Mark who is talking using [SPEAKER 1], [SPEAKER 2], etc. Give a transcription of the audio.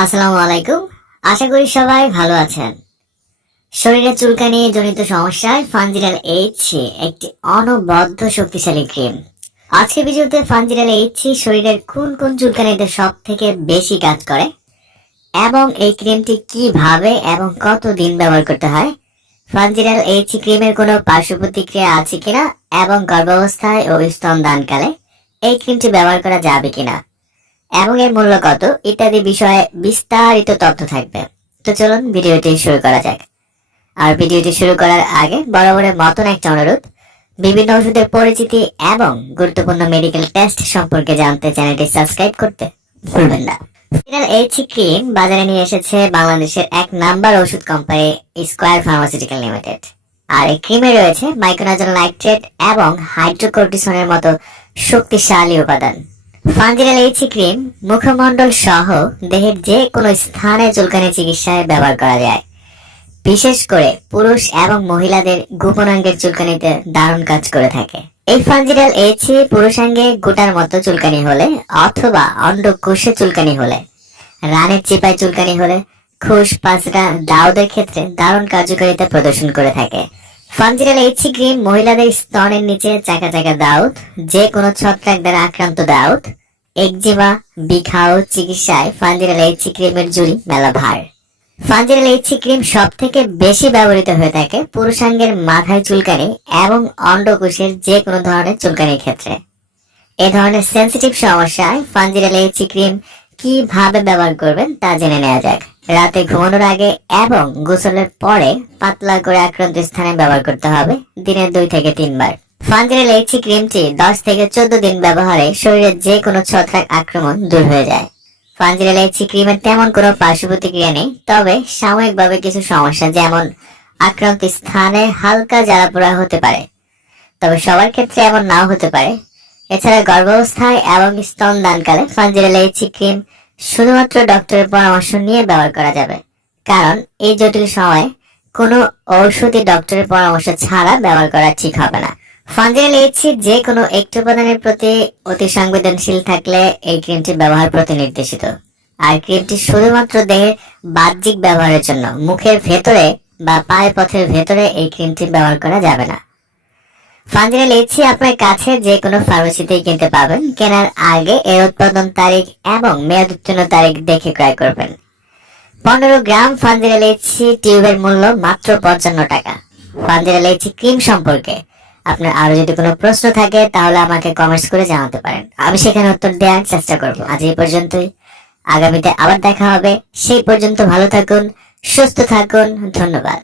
[SPEAKER 1] আসসালামু আলাইকুম। আশা করি সবাই ভালো আছেন। শরীরে চুলকানি জনিত সমস্যায় ফানজিরাল এইচসি একটি অনবদ্য শক্তিশালী ক্রিম। আজকে ভিডিওতে ফানজিরাল এইচসি শরীরের কোন কোন চুলকানিতে সব থেকে বেশি কাজ করে এবং এই ক্রিমটি কীভাবে এবং কত দিন ব্যবহার করতে হয়, ফানজিরাল এইচসি ক্রিমের কোনো পার্শ্ব প্রতিক্রিয়া আছে কিনা এবং গর্ভাবস্থায় ও স্তনদানকালে এই ক্রিমটি ব্যবহার করা যাবে কিনা এবং এর মূল্য কত? ইত্যাদি বিষয়ে বিস্তারিত তথ্য থাকবে। তো চলুন ভিডিওটি শুরু করা যাক। আর ভিডিওটি শুরু করার আগে বরাবরের মতন একটা অনুরোধ। বিভিন্ন ওষুধের পরিচিতি এবং গুরুত্বপূর্ণ মেডিকেল টেস্ট সম্পর্কে জানতে চ্যানেলটি সাবস্ক্রাইব করতে ভুলবেন না। ফিনাল এইচি ক্রিম বাজারে নিয়ে এসেছে বাংলাদেশের এক নাম্বার ওষুধ কোম্পানি স্কোয়ার ফার্মাসিউটিক্যাল লিমিটেড আর এই ক্রিমে রয়েছে মাইক্রোনাজল নাইট্রেট এবং হাইড্রোকোর্টিসনের মতো শক্তিশালী উপাদান। ফানজিরাল এইচি ক্রিম মুখমণ্ডল সহ দেহের যে কোনো স্থানে চুলকানি চিকিৎসায় ব্যবহার করা যায়। বিশেষ করে পুরুষ এবং মহিলাদের গোপনাঙ্গের চুলকানিতে দারুণ কাজ করে থাকে। এই ফানজিরাল এইচি পুরুষাঙ্গে গোটার মতো চুলকানি হলে অথবা অন্ডকোষে চুলকানি হলে, রানের চিপায় চুলকানি হলে খুশ পাঁচটা দাউদের ক্ষেত্রে দারুণ কার্যকারিতা প্রদর্শন করে থাকে। ফানজিরাল এইচি ক্রিম মহিলাদের স্তনের নিচে চাকা চাকা দাউদ, যে কোনো ছত্রাক দ্বারা আক্রান্ত দাউদ একজিমা বিখাও চিকিৎসায় ফানজিরাল এইচি ক্রিমের জুড়ি মেলা ভার। ফানজিরাল এইচি ক্রিম সব থেকে বেশি ব্যবহৃত হয়ে থাকে পুরুষাঙ্গের মাথায় চুলকানি এবং অন্ডকোষের যে কোনো ধরনের চুলকানির ক্ষেত্রে। এ ধরনের সেন্সিটিভ সমস্যায় ফানজিরাল এইচি ক্রিম কীভাবে ব্যবহার করবেন তা জেনে নেওয়া যাক। রাতে ঘুমানোর আগে এবং গোসলের পরে পাতলা করে আক্রান্ত স্থানে ব্যবহার করতে হবে দিনে দুই থেকে তিনবার। ফানজিরাল এইচি ক্রিমটি দশ থেকে চোদ্দ দিন ব্যবহারে শরীরের যে কোনো ছত্রাক আক্রমণ দূর হয়ে যায়। ফানজিরাল এইচি ক্রিমের তেমন কোনো পার্শ্ব প্রতিক্রিয়া নেই, তবে সাময়িকভাবে কিছু সমস্যা, যেমন আক্রান্ত স্থানে হালকা জ্বালাপোড়া হতে পারে, তবে সবার ক্ষেত্রে এমন নাও হতে পারে। এছাড়া গর্ভাবস্থায় এবং স্তনদানকালে ফানজিরাল এইচি ক্রিম শুধুমাত্র ডক্টরের পরামর্শ নিয়ে ব্যবহার করা যাবে। কারণ এই জটিল সময়ে কোনো ঔষধি ডক্টরের পরামর্শ ছাড়া ব্যবহার করা ঠিক হবে না। ফানজিরাল এইচি যে কোনো একটি উপাদানের প্রতি অতি সংবেদনশীল থাকলে এই ক্রিমটি ব্যবহার প্রতি নির্দেশিত। আর ক্রিমটি শুধুমাত্র দেহের বাহ্যিক ব্যবহারের জন্য, মুখের ভেতরে বা পায়ের পথের ভেতরে এই ক্রিমটি ব্যবহার করা যাবে না। ফানজিরাল এইচি আপনার কাছে যে কোনো ফার্মেসিতেই কিনতে পাবেন। কেনার আগে এর উৎপাদন তারিখ এবং মেয়াদ উত্তীর্ণ তারিখ দেখে ক্রয় করবেন। পনেরো গ্রাম ফানজিরাল এইচি টিউবের মূল্য মাত্র পঞ্চান্ন টাকা। ফানজিরাল এইচি ক্রিম সম্পর্কে আপনার আরও যদি কোনো প্রশ্ন থাকে, তাহলে আমাকে কমেন্টস করে জানাতে পারেন। আমি সেখানে উত্তর দেওয়ার চেষ্টা করব। আজ এই পর্যন্তই। আগামীতে আবার দেখা হবে। সেই পর্যন্ত ভালো থাকুন, সুস্থ থাকুন। ধন্যবাদ।